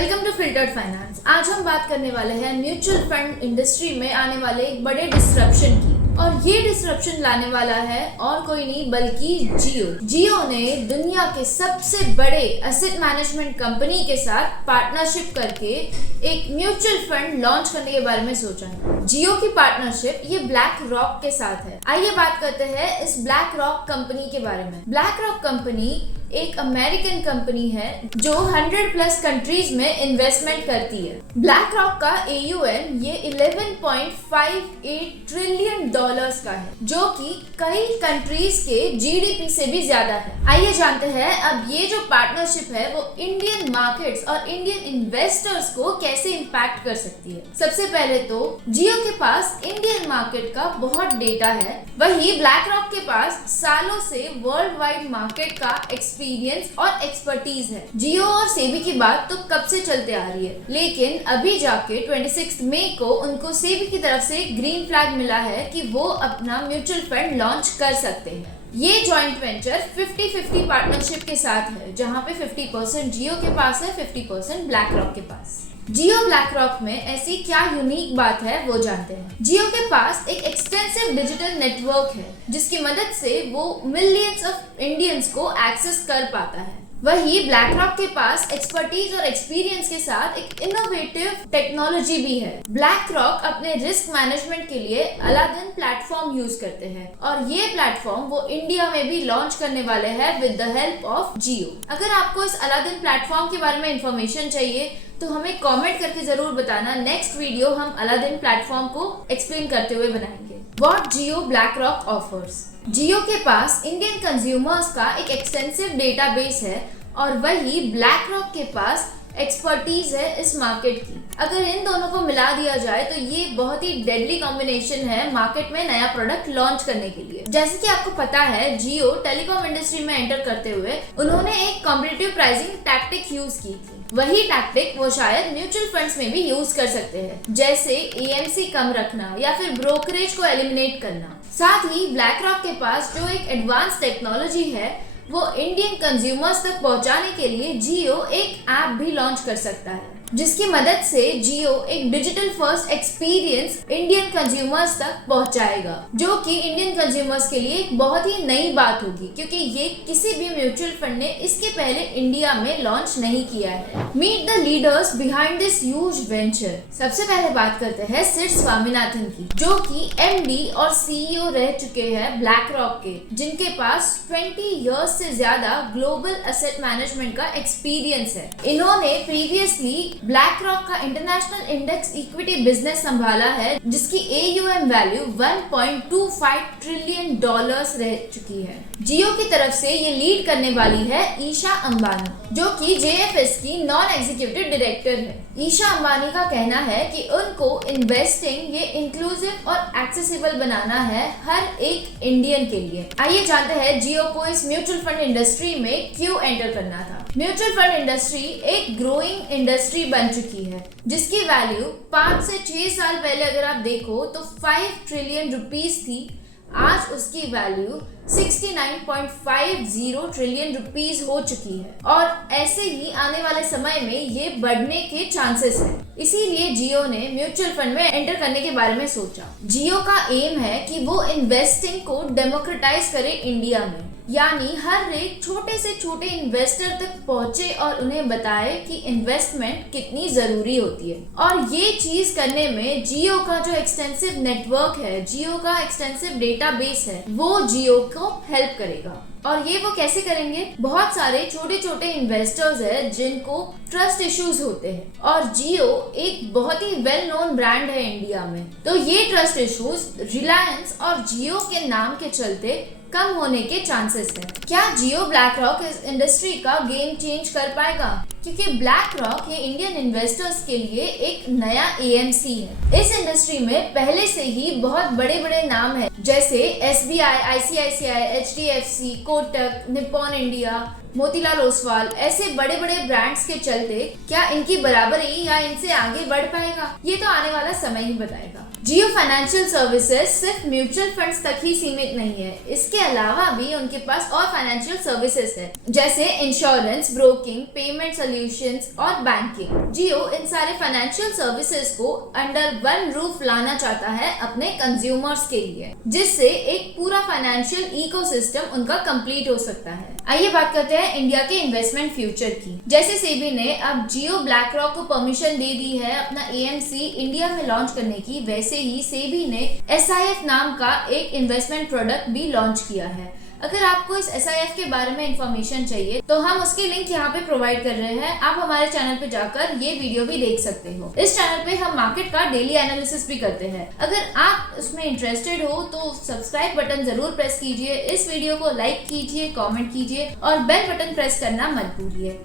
Welcome to filtered finance. आज हम बात करने वाले हैं म्यूचुअल फंड इंडस्ट्री में आने वाले एक बड़े डिसरप्शन की। और ये डिसरप्शन लाने वाला है और कोई नहीं बल्कि जियो ने दुनिया के सबसे बड़े एसेट मैनेजमेंट कंपनी के साथ पार्टनरशिप करके एक म्यूचुअल फंड लॉन्च करने के बारे में सोचा है। जियो की पार्टनरशिप ये ब्लैक रॉक के साथ है। आइए बात करते हैं इस ब्लैक रॉक कंपनी के बारे में। ब्लैक रॉक कंपनी एक अमेरिकन कंपनी है जो 100+ कंट्रीज में इन्वेस्टमेंट करती है। ब्लैक रॉक का AUM ये 11.58 ट्रिलियन डॉलर्स का है, जो कि कई कंट्रीज के GDP से भी ज्यादा है। आइए जानते हैं अब ये जो पार्टनरशिप है वो इंडियन मार्केट्स और इंडियन इन्वेस्टर्स को कैसे इम्पैक्ट कर सकती है। सबसे पहले तो जियो के पास इंडियन मार्केट का बहुत डेटा है, वही ब्लैक रॉक के पास सालों से वर्ल्ड वाइड मार्केट का एक्सपीरियंस और एक्सपर्टीज है। जियो और सेबी की बात तो कब से चलते आ रही है, लेकिन अभी जाके 26 मई को उनको सेबी की तरफ से ग्रीन फ्लैग मिला है कि वो अपना म्यूचुअल फंड लॉन्च कर सकते हैं। ये जॉइंट वेंचर 50-50 पार्टनरशिप के साथ है, जहां पे 50% जियो के पास है, 50% ब्लैक रॉक के पास। जियो ब्लैक रॉक में ऐसी क्या यूनिक बात है वो जानते हैं। जियो के पास एक एक्सटेंसिव डिजिटल नेटवर्क है जिसकी मदद से वो मिलियंस ऑफ इंडियंस को एक्सेस कर पाता है। वही ब्लैक रॉक के पास एक्सपर्टीज और एक्सपीरियंस के साथ एक इनोवेटिव टेक्नोलॉजी भी है। ब्लैक रॉक अपने रिस्क मैनेजमेंट के लिए अलादीन प्लेटफॉर्म यूज करते हैं और ये प्लेटफॉर्म वो इंडिया में भी लॉन्च करने वाले हैं विद द हेल्प ऑफ जियो। अगर आपको इस अलादीन प्लेटफॉर्म के बारे में इंफॉर्मेशन चाहिए तो हमें कमेंट करके जरूर बताना। नेक्स्ट वीडियो हम अलादीन प्लेटफॉर्म को एक्सप्लेन करते हुए बनाएंगे। What Jio BlackRock offers. Jio के पास इंडियन कंज्यूमर्स का एक एक्सटेंसिव डेटाबेस है और वही ब्लैक रॉक के पास एक्सपर्टीज है इस मार्केट की। अगर इन दोनों को मिला दिया जाए तो ये बहुत ही डेडली कॉम्बिनेशन है मार्केट में नया प्रोडक्ट लॉन्च करने के लिए। जैसे कि आपको पता है जियो टेलीकॉम इंडस्ट्री में एंटर करते हुए उन्होंने एक कॉम्पिटिटिव प्राइसिंग टैक्टिक यूज की थी। वही टैक्टिक वो शायद म्यूचुअल फंड्स में भी यूज कर सकते हैं, जैसे AMC कम रखना या फिर ब्रोकरेज को एलिमिनेट करना। साथ ही ब्लैक रॉक के पास जो एक एडवांस टेक्नोलॉजी है वो इंडियन कंज्यूमर्स तक पहुंचाने के लिए जियो एक ऐप भी लॉन्च कर सकता है, जिसकी मदद से जियो एक digital first experience Indian consumers तक पहुंचाएगा, जो कि इंडियन कंज्यूमर्स के लिए एक बहुत ही नई बात होगी, क्योंकि ये किसी भी म्यूचुअल फंड ने इसके पहले इंडिया में लॉन्च नहीं किया है। Meet the leaders behind this huge venture. सबसे पहले बात करते हैं सिड स्वामीनाथन की, जो कि MD और CEO रह चुके हैं ब्लैक रॉक के, जिनके पास 20 इयर्स से ज्यादा ग्लोबल एसेट मैनेजमेंट का एक्सपीरियंस है। इन्होंने प्रीवियसली ब्लैक रॉक का इंटरनेशनल इंडेक्स इक्विटी बिजनेस संभाला है, जिसकी AUM वैल्यू 1.25 ट्रिलियन डॉलर्स रह चुकी है। जियो की तरफ से ये लीड करने वाली है ईशा अंबानी, जो कि JFS की नॉन एग्जीक्यूटिव डायरेक्टर है। ईशा अंबानी का कहना है कि उनको इन्वेस्टिंग ये इंक्लूसिव और एक्सेसिबल बनाना है हर एक इंडियन के लिए। आइए जानते हैं जियो को इस म्यूचुअल फंड इंडस्ट्री में क्यों एंटर करना था। म्यूचुअल फंड इंडस्ट्री एक ग्रोइंग इंडस्ट्री बन चुकी है, जिसकी वैल्यू 5 से 6 साल पहले अगर आप देखो तो 5 ट्रिलियन रुपीस थी। आज उसकी वैल्यू 69.50 ट्रिलियन रुपीस हो चुकी है और ऐसे ही आने वाले समय में ये बढ़ने के चांसेस हैं। इसीलिए जियो ने म्यूचुअल फंड में एंटर करने के बारे में सोचा। जियो का एम है कि वो इन्वेस्टिंग को डेमोक्रेटाइज करे इंडिया में, यानी हर एक छोटे से छोटे इन्वेस्टर तक पहुंचे और उन्हें बताए कि इन्वेस्टमेंट कितनी जरूरी होती है। और ये चीज करने में जियो का जो एक्सटेंसिव नेटवर्क है, जियो का एक्सटेंसिव डेटाबेस है, वो जियो को हेल्प करेगा। और ये वो कैसे करेंगे? बहुत सारे छोटे छोटे इन्वेस्टर्स हैं जिनको ट्रस्ट इश्यूज होते हैं और जियो एक बहुत ही वेल नोन ब्रांड है इंडिया में, तो ये ट्रस्ट इश्यूज रिलायंस और जियो के नाम के चलते कम होने के चांसेस हैं। क्या जियो ब्लैक रॉक इस इंडस्ट्री का गेम चेंज कर पाएगा? क्योंकि ब्लैक रॉक ये इंडियन इन्वेस्टर्स के लिए एक नया AMC है। इस इंडस्ट्री में पहले से ही बहुत बड़े बड़े नाम हैं, जैसे SBI, ICICI, HDFC, Kotak, Nippon India, Motilal Oswal, ऐसे बड़े बड़े ब्रांड्स के चलते क्या इनकी बराबरी या इनसे आगे बढ़ पाएगा, ये तो आने वाला समय ही बताएगा। जियो फाइनेंशियल सर्विसेज सिर्फ म्यूचुअल फंड्स तक ही सीमित नहीं है, इसके अलावा भी उनके पास और फाइनेंशियल सर्विसेज है, जैसे इंश्योरेंस, ब्रोकिंग, पेमेंट सॉल्यूशंस और बैंकिंग। जियो इन सारे फाइनेंशियल सर्विसेज को अंडर वन रूफ लाना चाहता है अपने कंज्यूमर्स के लिए, जिससे एक पूरा फाइनेंशियल इकोसिस्टम उनका कंप्लीट हो सकता है। आइए बात करते हैं इंडिया के इन्वेस्टमेंट फ्यूचर की। जैसे सेबी ने अब जियो ब्लैक रॉक को परमिशन दे दी है अपना एएमसी इंडिया में लॉन्च करने की, वैसे ही सेबी ने SIF नाम का एक इन्वेस्टमेंट प्रोडक्ट भी लॉन्च किया है। अगर आपको इस SIF के बारे में इंफॉर्मेशन चाहिए तो हम उसकी लिंक यहाँ पे प्रोवाइड कर रहे हैं, आप हमारे चैनल पे जाकर ये वीडियो भी देख सकते हो। इस चैनल पे हम मार्केट का डेली एनालिसिस भी करते हैं। अगर आप उसमें इंटरेस्टेड हो तो सब्सक्राइब बटन जरूर प्रेस कीजिए, इस वीडियो को लाइक कीजिए, कॉमेंट कीजिए और बेल बटन प्रेस करना मत भूलिए।